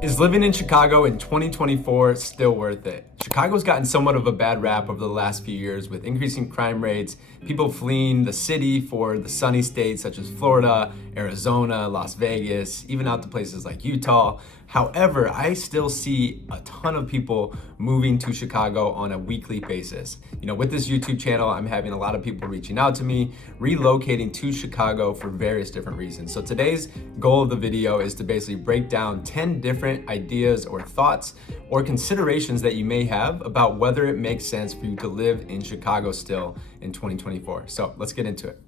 Is living in Chicago in 2024 still worth it? Chicago's gotten somewhat of a bad rap over the last few years with increasing crime rates, people fleeing the city for the sunny states such as Florida, Arizona, Las Vegas, even out to places like Utah. However, I still see a ton of people moving to Chicago on a weekly basis. With this YouTube channel, I'm having a lot of people reaching out to me, relocating to Chicago for various different reasons. So today's goal of the video is to basically break down 10 different ideas or thoughts or considerations that you may have about whether it makes sense for you to live in Chicago still in 2024. So let's get into it.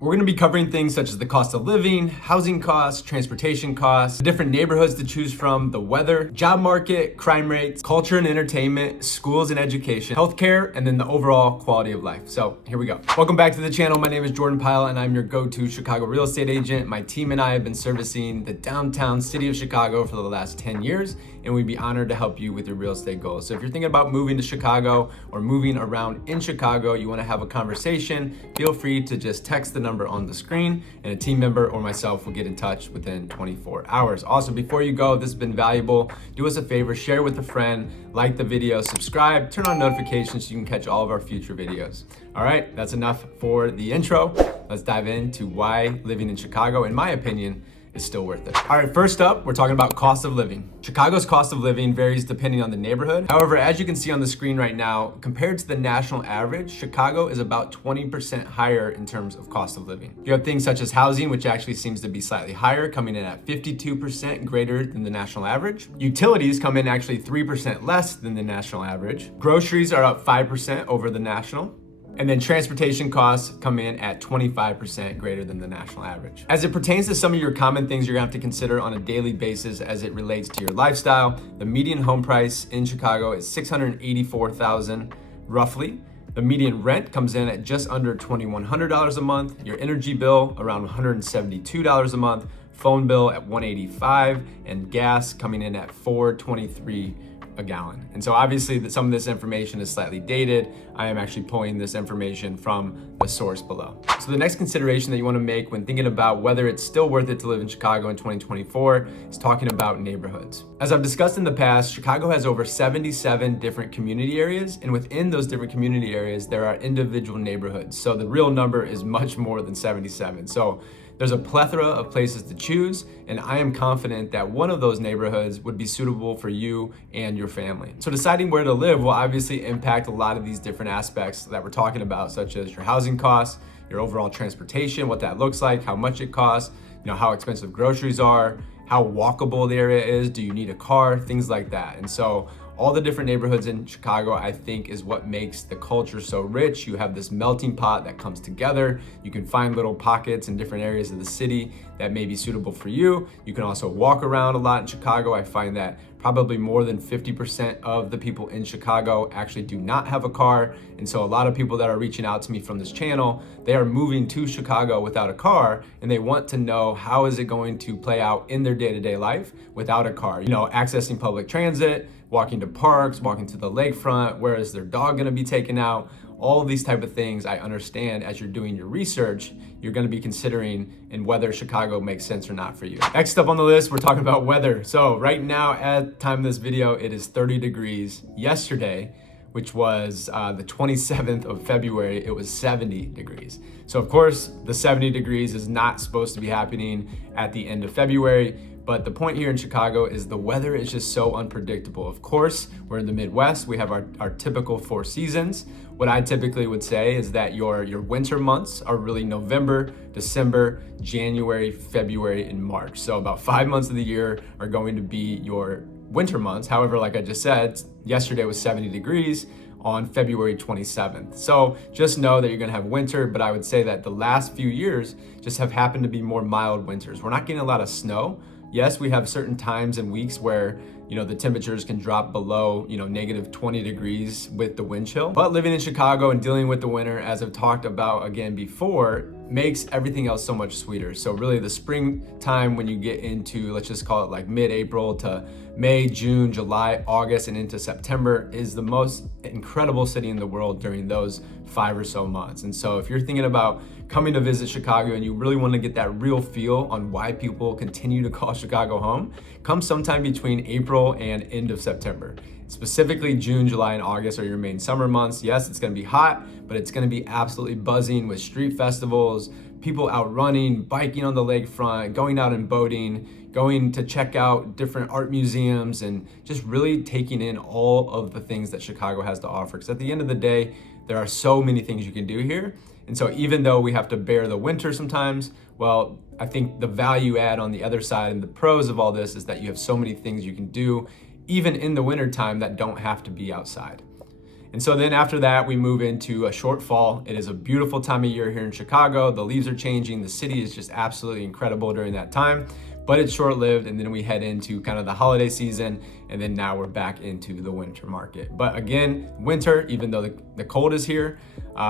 We're going to be covering things such as the cost of living, housing costs, transportation costs, the different neighborhoods to choose from, the weather, job market, crime rates, culture and entertainment, schools and education, healthcare, and then the overall quality of life. So here we go. Welcome back to the channel. My name is Jordan Pyle and I'm your go-to Chicago real estate agent. My team and I have been servicing the downtown city of Chicago for the last 10 years, and we'd be honored to help you with your real estate goals. So if you're thinking about moving to Chicago or moving around in Chicago, you want to have a conversation, feel free to just text the number on the screen and a team member or myself will get in touch within 24 hours. Also, before you go, this has been valuable. Do us a favor, share with a friend, like the video, subscribe, turn on notifications so you can catch all of our future videos. All right, that's enough for the intro. Let's dive into why living in Chicago, in my opinion, is still worth it. All right, first up, we're talking about cost of living. Chicago's cost of living varies depending on the neighborhood. However, as you can see on the screen right now, compared to the national average, Chicago is about 20% higher in terms of cost of living. You have things such as housing, which actually seems to be slightly higher, coming in at 52% greater than the national average. Utilities come in actually 3% less than the national average. Groceries are up 5% over the national. And then transportation costs come in at 25% greater than the national average. As it pertains to some of your common things you're gonna have to consider on a daily basis as it relates to your lifestyle, the median home price in Chicago is $684,000 roughly. The median rent comes in at just under $2,100 a month. Your energy bill around $172 a month, phone bill at $185, and gas coming in at $4.23 a gallon. And so obviously some of this information is slightly dated. I am actually pulling this information from the source below. So the next consideration that you want to make when thinking about whether it's still worth it to live in Chicago in 2024 is talking about neighborhoods. As I've discussed in the past, Chicago has over 77 different community areas, and within those different community areas, there are individual neighborhoods. So the real number is much more than 77. So there's a plethora of places to choose, and I am confident that one of those neighborhoods would be suitable for you and your family. So deciding where to live will obviously impact a lot of these different aspects that we're talking about, such as your housing costs, your overall transportation, what that looks like, how much it costs, how expensive groceries are, how walkable the area is, do you need a car, things like that. And so all the different neighborhoods in Chicago, I think, is what makes the culture so rich. You have this melting pot that comes together. You can find little pockets in different areas of the city that may be suitable for you. You can also walk around a lot in Chicago. I find that probably more than 50% of the people in Chicago actually do not have a car. And so a lot of people that are reaching out to me from this channel, they are moving to Chicago without a car, and they want to know how is it going to play out in their day-to-day life without a car. Accessing public transit, walking to parks, walking to the lakefront, where is their dog gonna be taken out? All of these type of things I understand as you're doing your research, you're gonna be considering in whether Chicago makes sense or not for you. Next up on the list, we're talking about weather. So right now at the time of this video, it is 30 degrees. Yesterday, which was the 27th of February, it was 70 degrees. So of course, the 70 degrees is not supposed to be happening at the end of February, but the point here in Chicago is the weather is just so unpredictable. Of course, we're in the Midwest. We have our typical 4 seasons. What I typically would say is that your winter months are really November, December, January, February, and March. So about 5 months of the year are going to be your winter months. However, like I just said, yesterday was 70 degrees on February 27th. So just know that you're gonna have winter, but I would say that the last few years just have happened to be more mild winters. We're not getting a lot of snow. Yes, we have certain times and weeks where the temperatures can drop below negative 20 degrees with the wind chill. But living in Chicago and dealing with the winter, as I've talked about again before, makes everything else so much sweeter. So really the springtime, when you get into, let's just call it like mid-April to May, June, July, August, and into September, is the most incredible city in the world during those 5 or so months. And so if you're thinking about coming to visit Chicago and you really want to get that real feel on why people continue to call Chicago home, come sometime between April and end of September. Specifically, June, July, and August are your main summer months. Yes, it's going to be hot, but it's going to be absolutely buzzing with street festivals, people out running, biking on the lakefront, going out and boating, going to check out different art museums, and just really taking in all of the things that Chicago has to offer. Because at the end of the day, there are so many things you can do here. And so even though we have to bear the winter sometimes, well, I think the value add on the other side and the pros of all this is that you have so many things you can do even in the winter time that don't have to be outside. And so then after that, we move into a short fall. It is a beautiful time of year here in Chicago. The leaves are changing. The city is just absolutely incredible during that time, but it's short-lived. And then we head into kind of the holiday season. And then now we're back into the winter market. But again, winter, even though the cold is here,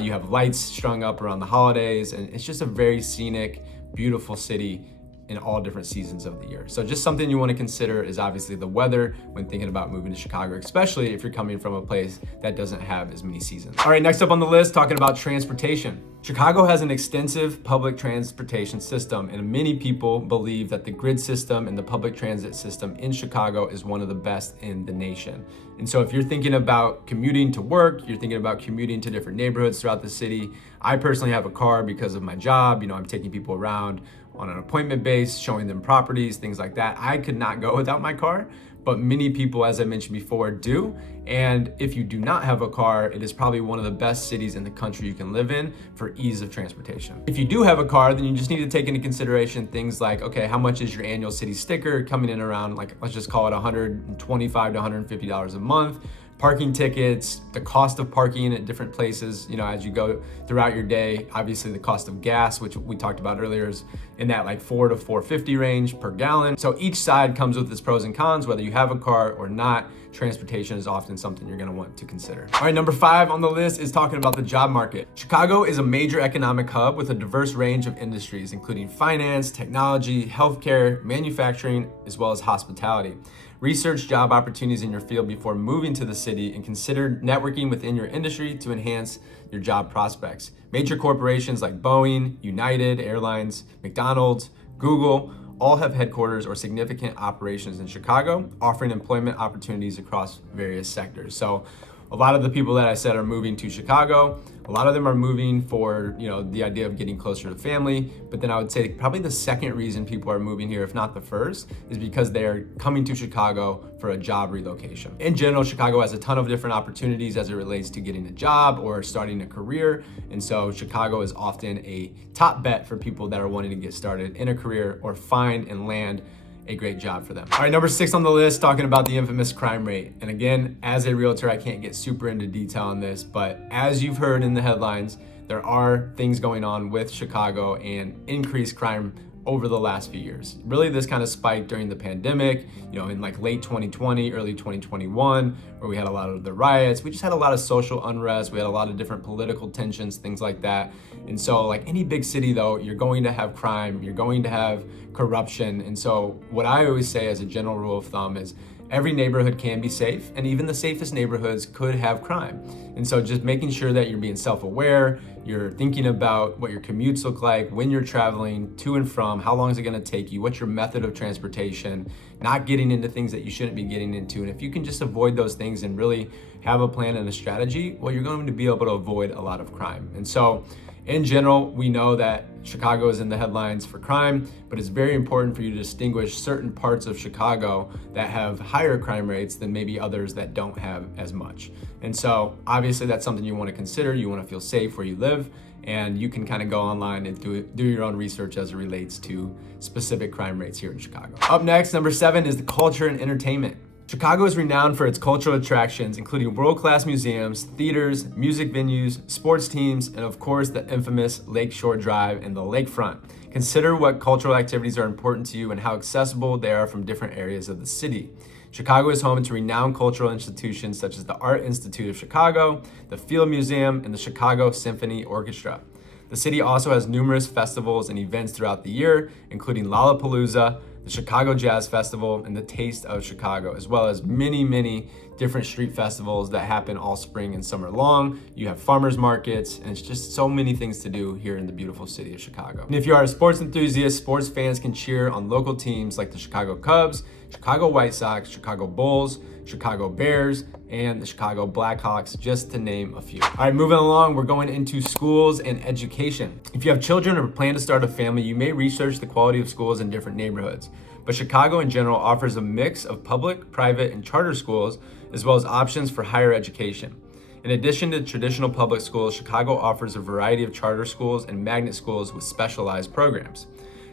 you have lights strung up around the holidays. And it's just a very scenic, beautiful city in all different seasons of the year. So just something you want to consider is obviously the weather when thinking about moving to Chicago, especially if you're coming from a place that doesn't have as many seasons. All right, next up on the list, talking about transportation. Chicago has an extensive public transportation system, and many people believe that the grid system and the public transit system in Chicago is one of the best in the nation. And so if you're thinking about commuting to work, you're thinking about commuting to different neighborhoods throughout the city. I personally have a car because of my job. You know, I'm taking people around on an appointment base, showing them properties, things like that. I could not go without my car, but many people, as I mentioned before, do. And if you do not have a car, it is probably one of the best cities in the country you can live in for ease of transportation. If you do have a car, then you just need to take into consideration things like, okay, how much is your annual city sticker coming in around, like, let's just call it $125 to $150 a month. Parking tickets, the cost of parking at different places, you know, as you go throughout your day. Obviously the cost of gas, which we talked about earlier, is in that like $4 to $4.50 range per gallon. So each side comes with its pros and cons. Whether you have a car or not, transportation is often something you're gonna want to consider. All right, number 5 on the list is talking about the job market. Chicago is a major economic hub with a diverse range of industries, including finance, technology, healthcare, manufacturing, as well as hospitality. Research job opportunities in your field before moving to the city, and consider networking within your industry to enhance your job prospects. Major corporations like Boeing, United Airlines, McDonald's, Google, all have headquarters or significant operations in Chicago, offering employment opportunities across various sectors. So a lot of the people that I said are moving to Chicago, a lot of them are moving for, you know, the idea of getting closer to family. But then I would say probably the second reason people are moving here, if not the first, is because they are coming to Chicago for a job relocation. In general, Chicago has a ton of different opportunities as it relates to getting a job or starting a career. And so Chicago is often a top bet for people that are wanting to get started in a career or find and land a great job for them. All right, number 6 on the list, talking about the infamous crime rate. And again, as a realtor, I can't get super into detail on this, but as you've heard in the headlines, there are things going on with Chicago and increased crime over the last few years. Really, this kind of spiked during the pandemic, you know, in like late 2020, early 2021, where we had a lot of the riots. We just had a lot of social unrest. We had a lot of different political tensions, things like that. And so like any big city though, you're going to have crime, you're going to have corruption. And so what I always say as a general rule of thumb is every neighborhood can be safe, and even the safest neighborhoods could have crime. And so just making sure that you're being self-aware, you're thinking about what your commutes look like, when you're traveling to and from, how long is it gonna take you, what's your method of transportation, not getting into things that you shouldn't be getting into. And if you can just avoid those things and really have a plan and a strategy, well, you're going to be able to avoid a lot of crime. And so in general, we know that Chicago is in the headlines for crime, but it's very important for you to distinguish certain parts of Chicago that have higher crime rates than maybe others that don't have as much. And so obviously that's something you want to consider. You want to feel safe where you live, and you can kind of go online and do your own research as it relates to specific crime rates here in Chicago. Up next, number 7 is the culture and entertainment. Chicago is renowned for its cultural attractions, including world-class museums, theaters, music venues, sports teams, and of course, the infamous Lakeshore Drive and the lakefront. Consider what cultural activities are important to you and how accessible they are from different areas of the city. Chicago is home to renowned cultural institutions such as the Art Institute of Chicago, the Field Museum, and the Chicago Symphony Orchestra. The city also has numerous festivals and events throughout the year, including Lollapalooza, the Chicago Jazz Festival, and the Taste of Chicago, as well as many different street festivals that happen all spring and summer long. You have farmers markets, and it's just so many things to do here in the beautiful city of Chicago. And if you are a sports enthusiast, sports fans can cheer on local teams like the Chicago Cubs, Chicago White Sox, Chicago Bulls, Chicago Bears, and the Chicago Blackhawks, just to name a few. All right, moving along, we're going into schools and education. If you have children or plan to start a family, you may research the quality of schools in different neighborhoods. But Chicago in general offers a mix of public, private, and charter schools, as well as options for higher education. In addition to traditional public schools, Chicago offers a variety of charter schools and magnet schools with specialized programs.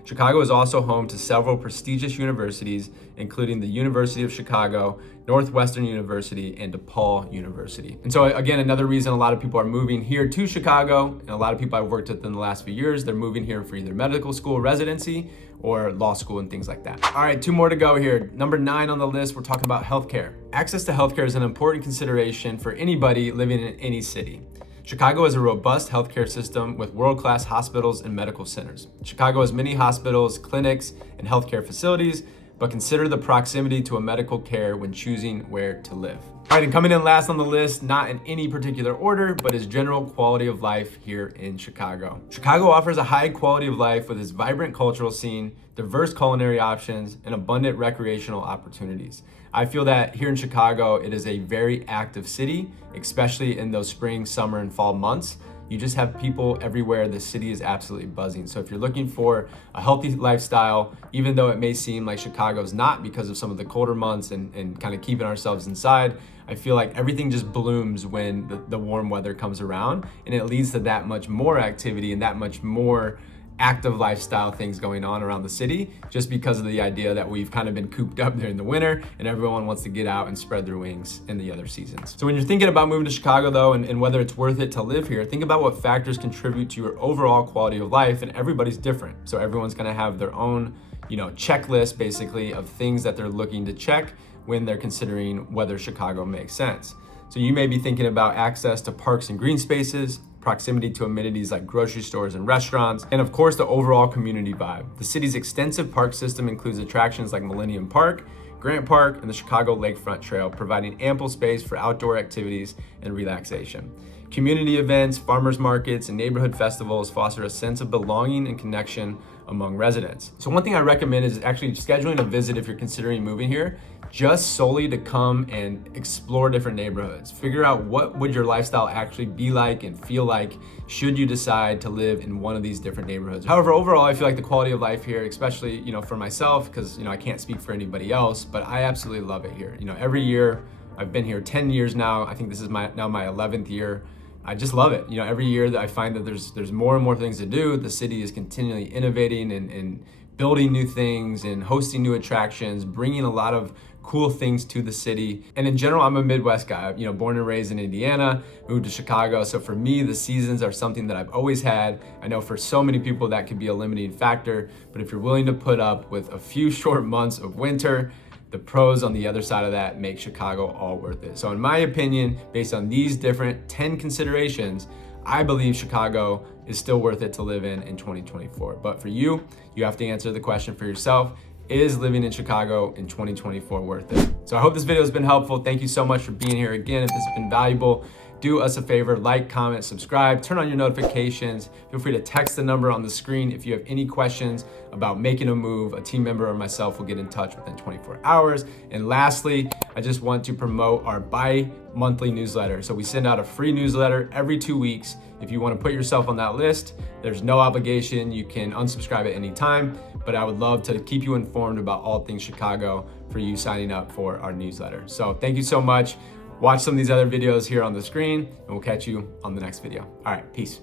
Chicago is also home to several prestigious universities, including the University of Chicago, Northwestern University, and DePaul University. And so again, another reason a lot of people are moving here to Chicago, and a lot of people I've worked with in the last few years, they're moving here for either medical school residency or law school and things like that. All right, 2 more to go here. Number 9 on the list, we're talking about healthcare. Access to healthcare is an important consideration for anybody living in any city. Chicago has a robust healthcare system with world-class hospitals and medical centers. Chicago has many hospitals, clinics, and healthcare facilities, but consider the proximity to a medical care when choosing where to live. All right, and coming in last on the list, not in any particular order, but is general quality of life here in Chicago. Chicago offers a high quality of life with its vibrant cultural scene, diverse culinary options, and abundant recreational opportunities. I feel that here in Chicago, it is a very active city, especially in those spring, summer, and fall months. You just have people everywhere. The city is absolutely buzzing. So if you're looking for a healthy lifestyle, even though it may seem like Chicago's not because of some of the colder months and kind of keeping ourselves inside, I feel like everything just blooms when the warm weather comes around, and it leads to that much more activity and that much more active lifestyle things going on around the city, just because of the idea that we've kind of been cooped up during the winter and everyone wants to get out and spread their wings in the other seasons. So when you're thinking about moving to Chicago though, and whether it's worth it to live here, think about what factors contribute to your overall quality of life, and everybody's different. So everyone's gonna have their own, checklist basically of things that they're looking to check when they're considering whether Chicago makes sense. So you may be thinking about access to parks and green spaces, proximity to amenities like grocery stores and restaurants, and of course the overall community vibe. The city's extensive park system includes attractions like Millennium Park, Grant Park, and the Chicago Lakefront Trail, providing ample space for outdoor activities and relaxation. Community events, farmers markets, and neighborhood festivals foster a sense of belonging and connection among residents. So one thing I recommend is actually scheduling a visit if you're considering moving here, just solely to come and explore different neighborhoods. Figure out what would your lifestyle actually be like and feel like should you decide to live in one of these different neighborhoods. However, overall, I feel like the quality of life here, especially, for myself, because, I can't speak for anybody else, but I absolutely love it here. Every year, I've been here 10 years now. I think this is now my 11th year. I just love it. Every year that I find that there's more and more things to do. The city is continually innovating and building new things and hosting new attractions, bringing a lot of cool things to the city. And in general, I'm a Midwest guy, born and raised in Indiana, moved to Chicago. So for me, the seasons are something that I've always had. I know for so many people that could be a limiting factor, but if you're willing to put up with a few short months of winter, the pros on the other side of that make Chicago all worth it. So in my opinion, based on these different 10 considerations, I believe Chicago is still worth it to live in 2024. But for you, you have to answer the question for yourself. Is living in Chicago in 2024 worth it? So I hope this video has been helpful. Thank you so much for being here. Again, if this has been valuable, do us a favor, like, comment, subscribe, turn on your notifications. Feel free to text the number on the screen if you have any questions about making a move. A team member or myself will get in touch within 24 hours. And lastly, I just want to promote our bi-monthly newsletter. So we send out a free newsletter every 2 weeks. If you want to put yourself on that list, there's no obligation. You can unsubscribe at any time, but I would love to keep you informed about all things Chicago for you signing up for our newsletter. So thank you so much. Watch some of these other videos here on the screen, and we'll catch you on the next video. All right, peace.